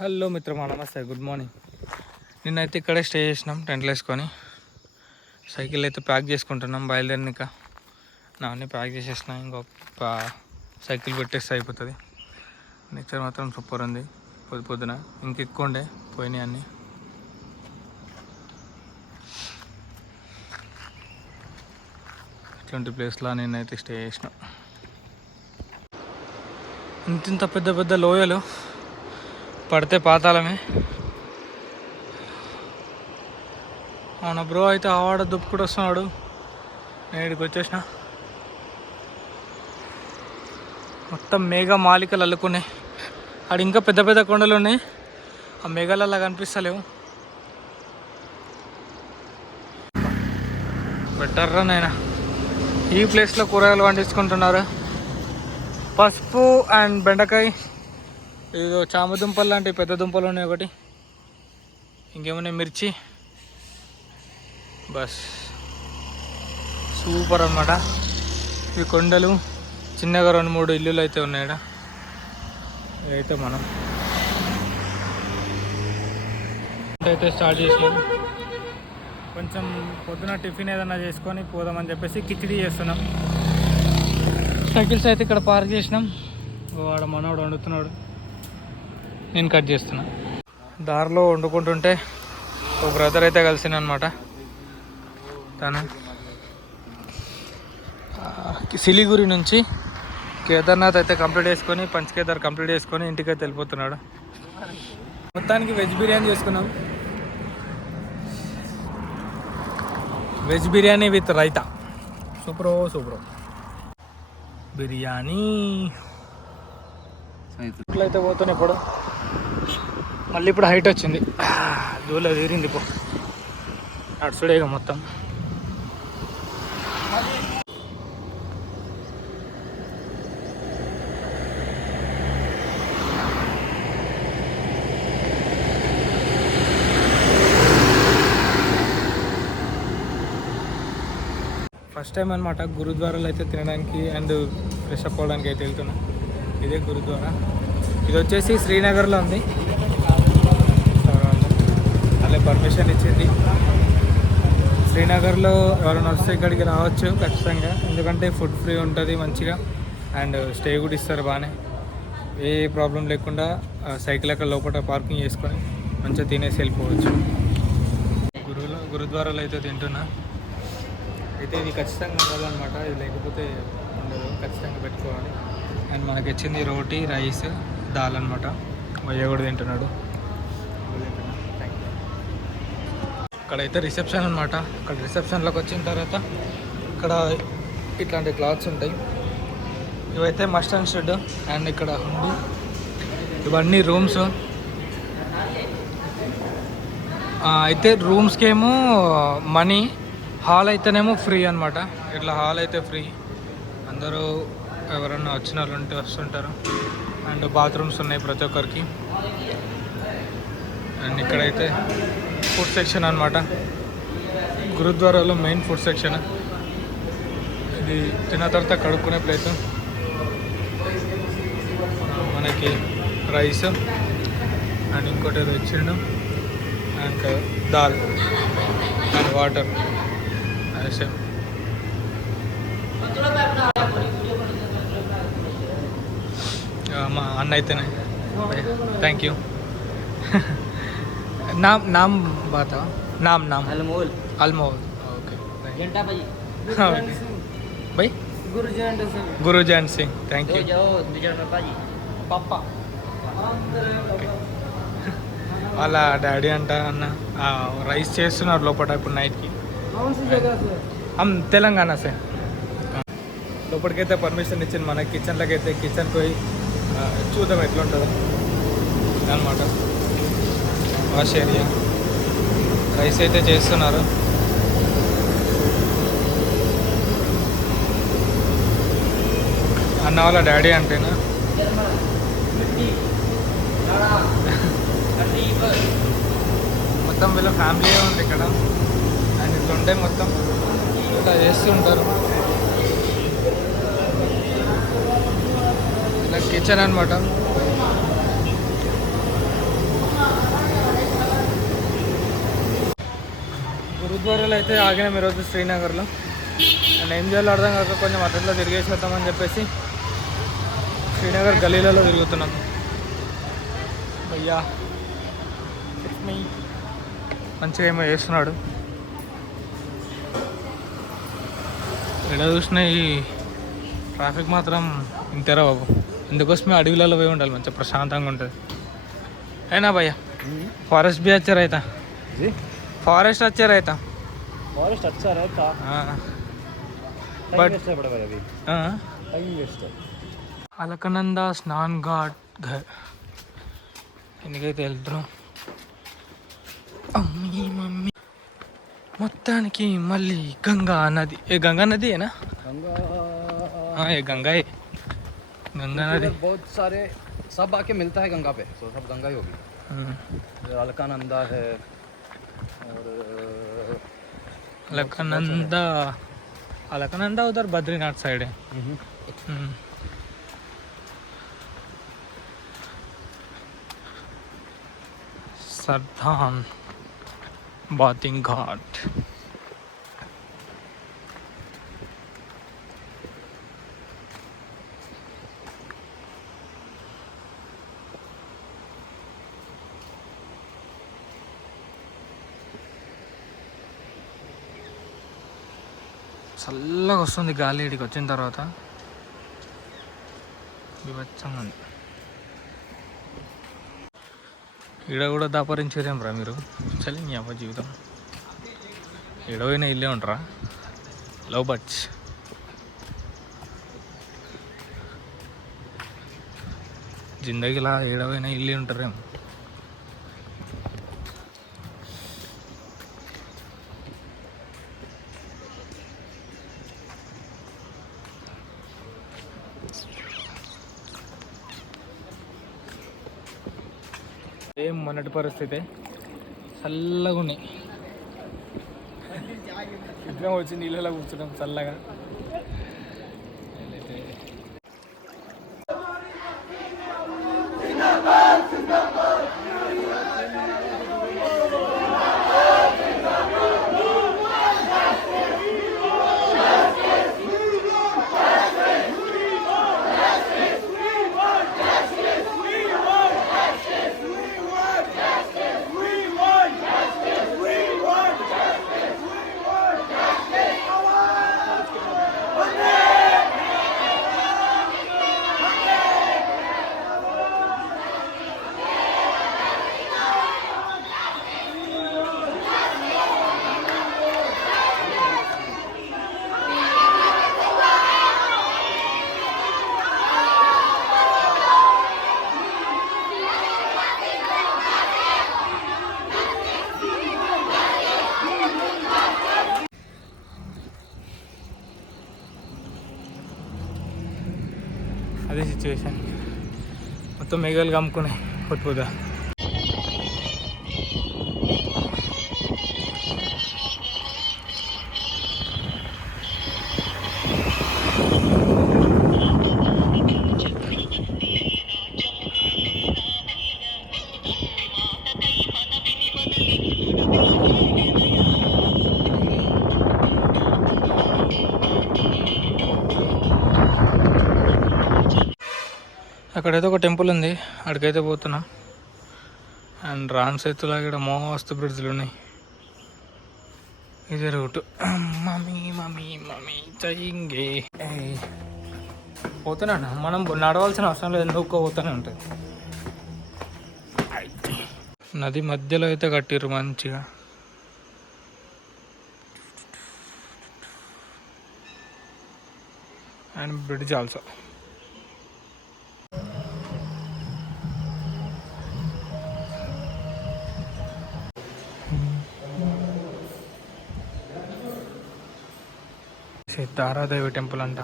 Hello మిత్రమా నమస్తే good morning. నిన్నైతే ఇక్కడే స్టే చేసినాం టెంట్లు వేసుకొని. సైకిల్ అయితే ప్యాక్ చేసుకుంటున్నాం బయలుదేరినాక నాన్ని ప్యాక్ చేసేసిన ఇంకొక సైకిల్ పెట్టేస్తే అయిపోతుంది. నేచర్ మాత్రం సూపర్ ఉంది పొద్దు పొద్దున. ఇంకెక్కువ ఉండే పోయినాయి అన్నీ. ఇట్లాంటి ప్లేస్లో నేనైతే స్టే చేసిన. ఇంత ఇంత పెద్ద పెద్ద లోయలు. పడితే పాతాళమే. అవునా బ్రో అయితే ఆవాడ దుప్పుకుడు వస్తున్నాడు. నేను ఇక్కడికి వచ్చేసిన. మొత్తం మేఘ మాలికలు అల్లుకున్నాయి. ఆడ ఇంకా పెద్ద పెద్ద కొండలు ఉన్నాయి. ఆ మేఘాలు అలా కనిపిస్తలేవు. బెటర్రా నైనా ఈ ప్లేస్లో కూరగాయలు పండించుకుంటున్నారు? పసుపు అండ్ బెండకాయ. ఇదో చామ దుంపలు లాంటి పెద్ద దుంపలు ఉన్నాయి ఒకటి. ఇంకేమున్నాయి? మిర్చి. బస్. సూపర్ అన్నమాట. ఈ కొండలు. చిన్నగా రెండు మూడు ఇల్లులు అయితే ఉన్నాయి ఈడ. ఇదైతే మనం. అయితే స్టార్ట్ చేసినాం. కొంచెం పొద్దున టిఫిన్ ఏదైనా చేసుకొని పోదామని చెప్పేసి కిచిడి చేస్తున్నాం. సైకిల్స్ అయితే ఇక్కడ పార్క్ చేసినాం. వాడు మనోడు వండుతున్నాడు. నేను కట్ చేస్తున్నా. దారిలో వండుకుంటుంటే ఒక బ్రదర్ అయితే కలిసిన అనమాట తను సిలిగురి నుంచి కేదార్నాథ్ అయితే కంప్లీట్ చేసుకొని పంచకేదార్ కంప్లీట్ చేసుకొని ఇంటికి అయితే వెళ్ళిపోతున్నాడు. మొత్తానికి వెజ్ బిర్యానీ చేసుకున్నాం. Veg biryani with raita. సూపరో సూపరో. బిర్యానీ. ఇట్లయితే పోతున్నాయి ఇప్పుడు. మళ్ళీ ఇప్పుడు హైట్ వచ్చింది. దూలో తీరింది ఇప్పుడు నడుచుడే మొత్తం. ఫస్ట్ టైం అనమాట గురుద్వారాలు అయితే తినడానికి అండ్ ఫ్రెష్ అప్ అవ్వడానికి అయితే వెళ్తున్నాను ఇదే గురుద్వారా? ఇది వచ్చేసి శ్రీనగర్లో ఉంది. అలా పర్మిషన్ ఇచ్చింది. శ్రీనగర్లో ఎవరైనా వస్తే ఇక్కడికి రావచ్చు ఖచ్చితంగా. ఎందుకంటే ఫుడ్ ఫ్రీ ఉంటుంది మంచిగా. అండ్ స్టే కూడా ఇస్తారు బాగానే. ఏ ప్రాబ్లం లేకుండా సైకిల్ అక్కడ లోపల పార్కింగ్ చేసుకొని మంచిగా తినేసి వెళ్ళిపోవచ్చు. గురువులో గురుద్వారాలో అయితే తింటున్నా. అయితే ఇది ఖచ్చితంగా ఉండాలన్నమాట. ఇది లేకపోతే ఉండదు. ఖచ్చితంగా పెట్టుకోవాలి. అండ్ మనకి వచ్చింది రోటీ రైస్ దాల్ అనమాట అయ్య కూడా తింటున్నాడు. ఇక్కడైతే రిసెప్షన్ అనమాట ఇక్కడ రిసెప్షన్లోకి వచ్చిన తర్వాత ఇక్కడ ఇట్లాంటి క్లాత్స్ ఉంటాయి. ఇవైతే మస్ట్ అండ్ షుడ్ అండ్ ఇక్కడ హుండీ. ఇవన్నీ రూమ్స్ అయితే రూమ్స్కి ఏమో మనీ హాల్ అయితేనేమో ఫ్రీ అనమాట ఇట్లా హాల్ అయితే ఫ్రీ అందరూ ఎవరన్నా వచ్చిన వాళ్ళు ఉంటే వస్తుంటారు. అండ్ బాత్రూమ్స్ ఉన్నాయి ప్రతి ఒక్కరికి. అండ్ ఇక్కడైతే ఫుడ్ సెక్షన్ అనమాట గురుద్వారాలో మెయిన్ ఫుడ్ సెక్షన్. ఇది తిన్న తర్వాత కడుక్కునే ప్లేస్. మనకి రైస్ అండ్ ఇంకోటి ఏదో ఇచ్చిండు. And dal and water. అదే సేమ్. మా అన్న అయితేనే థ్యాంక్ యూ नाम नाम बताओ नाम नाम अनमोल अल्मोल ओके घंटा भाई ओके भाई गुरु जयंत सिंह गुरुजन सिंह थैंक जो यू जाओ विजय भाजी పాపా వాళ్ళ డాడీ అంట అన్న ఆ, రైస్ చేస్తున్నారు లోపల ఇప్పుడు నైట్కి कौन सी जगह से हम తెలంగాణ సే లోపలికైతే పర్మిషన్ ఇచ్చింది మన కిచెన్లోకి అయితే కిచెన్ పోయి ఆ, చూద్దాం ఎట్లా ఉంటుందో అనమాట వాష్ ఏరియా రైస్ అయితే చేస్తున్నారు. అన్న వాళ్ళ డాడీ అంటేనా? మొత్తం వీళ్ళ ఫ్యామిలీ ఉంది ఇక్కడ. అండ్ ఇట్లా ఉంటే మొత్తం ఇట్లా చేస్తుంటారు. కిచెన్ అనమాట గురుద్వారాలు అయితే ఆగినాం ఈరోజు శ్రీనగర్లో. అండ్ ఏం చేయాలో అర్థం కాక కొంచెం అట్లా తిరిగేసేద్దామని చెప్పేసి శ్రీనగర్ గలీలలో తిరుగుతున్నాం. అయ్యా. మంచిగా ఏమో చేస్తున్నాడు. ఎక్కడ చూసిన ఈ ట్రాఫిక్ మాత్రం ఇంతేరా బాబు. అందుకోసమే అడవిలలో పోయి ఉండాలి మంచిగా ప్రశాంతంగా ఉంటుంది. అయినా భయ్య ఫారెస్ట్ బి వచ్చారు అయితే. ఫారెస్ట్ వచ్చారు అయితే. ఫారెస్ట్ వచ్చారు బట్ అలకనంద స్నాన్ ఘాట్ ఎందుకైతే వెళ్తున్నాం అమ్మీ మమ్మీ. మొత్తానికి మళ్ళీ గంగా నది. ఏ గంగా నది ఏనా? ఏ గంగాయే. गंगा नदी। बहुत सारे सब आके मिलता है गंगा पे तो सब गंगा ही होगी। हाँ, अलकानंदा है और अलकानंदा अलकानंदा उधर बद्रीनाथ साइड है। हम्म, हम्म। बातिंग घाट చల్లగా వస్తుంది గాలి ఇడికి వచ్చిన తర్వాత. వివచ్చంగా ఉంది ఈడ కూడా దాపరించారేం రా మీరు? చలి నీ అమ్మ జీవితం. ఎడవైనా ఇల్లే ఉంటారా లవ్ బర్డ్స్. జిందగీలా ఏడవైనా ఇల్లే ఉంటారేమో. ఏం మొన్నటి పరిస్థితి చల్లగా ఉన్నాయి ఇద్దరం వచ్చి నీళ్ళలో కూర్చున్నాం చల్లగా. तो मेघल गम को అక్కడైతే ఒక టెంపుల్ ఉంది. అక్కడికైతే పోతున్నాం. అండ్ రామ్ సేతులా ఇక్కడ మోస్తు బ్రిడ్జ్లు ఉన్నాయి. ఇదే రూట్. మమ్మీ మమ్మీ మమ్మీ చయింగే పోతున్నాను? మనం నడవాల్సిన అవసరం లేదు. ఎందుకు పోతూనే ఉంటుంది. నది మధ్యలో అయితే కట్టిర్రు మంచిగా. And bridge also. Taradevi temple అంట.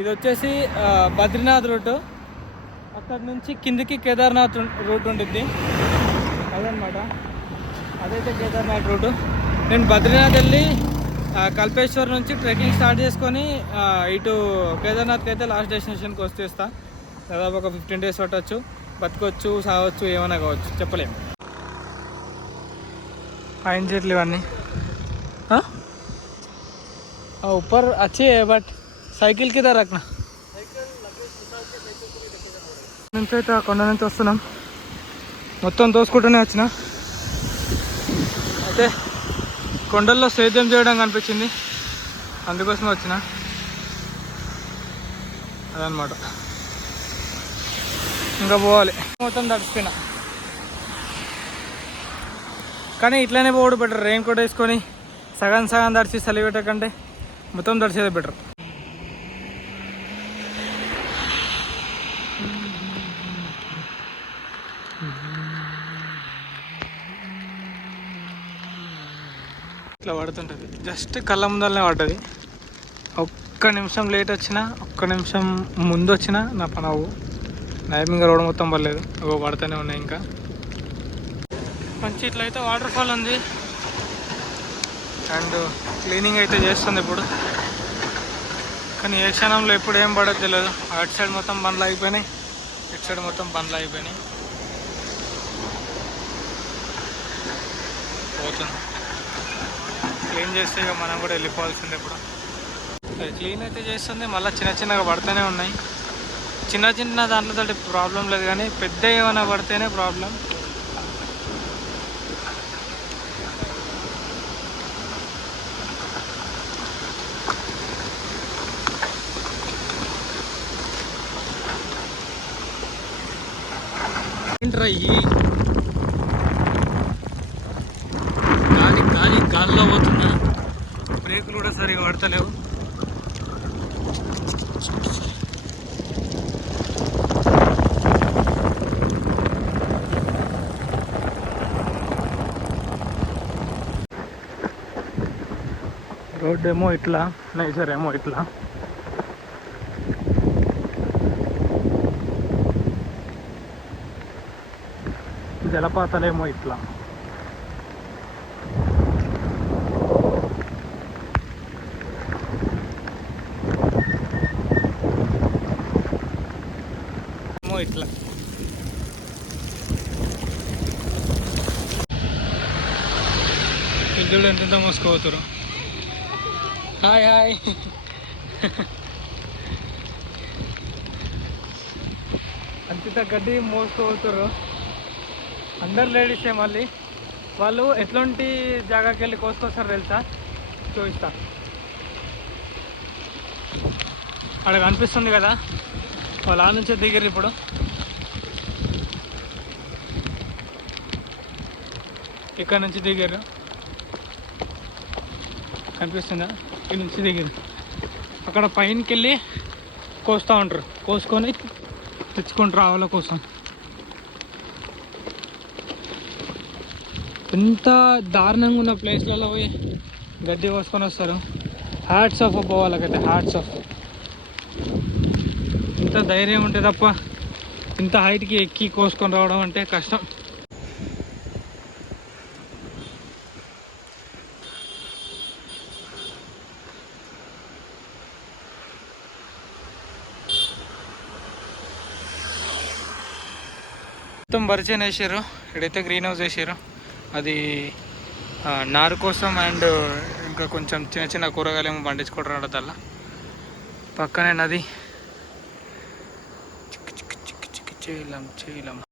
ఇది వచ్చేసి బద్రీనాథ్ రూట్. అక్కడ నుంచి కిందికి కేదార్నాథ్ రూట్ ఉంటుంది అదనమాట అదైతే కేదార్నాథ్ రూటు నేను బద్రీనాథ్ వెళ్ళి ఆ, కల్పేశ్వర్ నుంచి ట్రెక్కింగ్ స్టార్ట్ చేసుకొని ఆ, ఇటు కేదార్నాథ్కి అయితే లాస్ట్ డెస్టినేషన్కి వచ్చేస్తా దాదాపు ఒక ఫిఫ్టీన్ డేస్ పట్టవచ్చు బతకొచ్చు సావచ్చు ఏమైనా కావచ్చు చెప్పలేము ఆయన చెట్లు ఇవన్నీ हाँ? हाँ, ऊपर अच्छी है बट సైకిల్ కింద రకన నుంచి అయితే ఆ కొండ నుంచి వస్తున్నాం మొత్తం తోసుకుంటూనే వచ్చిన కొండల్లో సేద్యం చేయడం కనిపించింది. అందుకోసం వచ్చిన. అదనమాట ఇంకా పోవాలి. మొత్తం తడిచిపోయినా కానీ ఇట్లానే పోవడం బెటర్. రెయిన్ కోట్ వేసుకొని సగం సగం తడిచి చలి పెట్టకంటే మొత్తం తడిచేదే బెటర్ ఇట్లా పడుతుంటుంది జస్ట్ కళ్ళ ముందరనే పడ్డది. ఒక్క నిమిషం లేట్ వచ్చినా ఒక్క నిమిషం ముందు వచ్చినా నా పనవు నైమింగ్ రోడ్ మొత్తం పడలేదు. ఓ పడుతూనే ఉన్నాయి ఇంకా. మంచి ఇట్లయితే వాటర్ ఫాల్ ఉంది. అండ్ క్లీనింగ్ అయితే చేస్తుంది ఇప్పుడు. కానీ ఏ క్షణంలో ఎప్పుడు ఏం పడదు తెలియదు అటు సైడ్ మొత్తం బండ్లు అయిపోయినాయి ఇటు సైడ్ మొత్తం బండ్లు అయిపోయినాయి పోతుంది. క్లీన్ చేస్తే ఇక మనం కూడా వెళ్ళిపోవాల్సిందే ఇప్పుడు. క్లీన్ అయితే చేస్తుంది మళ్ళీ చిన్న చిన్నగా పడుతూనే ఉన్నాయి. చిన్న చిన్న దాంట్లో ప్రాబ్లం లేదు కానీ పెద్ద ఏమైనా పడితేనే ప్రాబ్లం. ఏంట్రా ఈ గాలి గాల్లో పోతున్నా. బ్రేకులు కూడా సరిగా పడతలేవు. రోడ్ ఏమో ఇట్లా నేచర్ ఏమో ఇట్లా. జలపాతాలేమో ఇట్లా. ఇట్లా. పెద్దోళ్ళు ఎంతెంత మోసుకోవచ్చు హాయ్ హాయ్. అంత గడ్డి మోసుకోవచ్చు అందరు లేడీసే మళ్ళీ. వాళ్ళు ఎట్లాంటి జాగాకి వెళ్ళి కోసుకొస్తారు తెలుసా? చూపిస్తా. అక్కడ కనిపిస్తుంది కదా? వాళ్ళు ఆ నుంచే దిగారు ఇప్పుడు. ఇక్కడ నుంచి దిగారు. కనిపిస్తుందా? ఇక్కడ నుంచి దిగారు అక్కడ పైనకి వెళ్ళి కోస్తూ ఉంటారు. కోసుకొని తెచ్చుకుంటారు ఆవుల కోసం. ఎంత దారుణంగా ఉన్న ప్లేస్లలో పోయి గడ్డి కోసుకొని వస్తారు. హ్యాట్స్ ఆఫ్ పోవాలకైతే హ్యాట్స్ ఆఫ్ ఇంత ధైర్యం ఉంటే తప్ప ఇంత హైట్కి ఎక్కి కోసుకొని రావడం అంటే కష్టం. మొత్తం పరిచయం వేసారు ఇక్కడైతే గ్రీన్ హౌస్ వేసారు అది నారు కోసం అండ్ ఇంకా కొంచెం చిన్న చిన్న కూరగాయలు ఏమో పండించుకుంటారు అలా పక్కనే నది. చిక్కు చిక్కు చిక్కు చిక్కు చేయలేం చేయలం.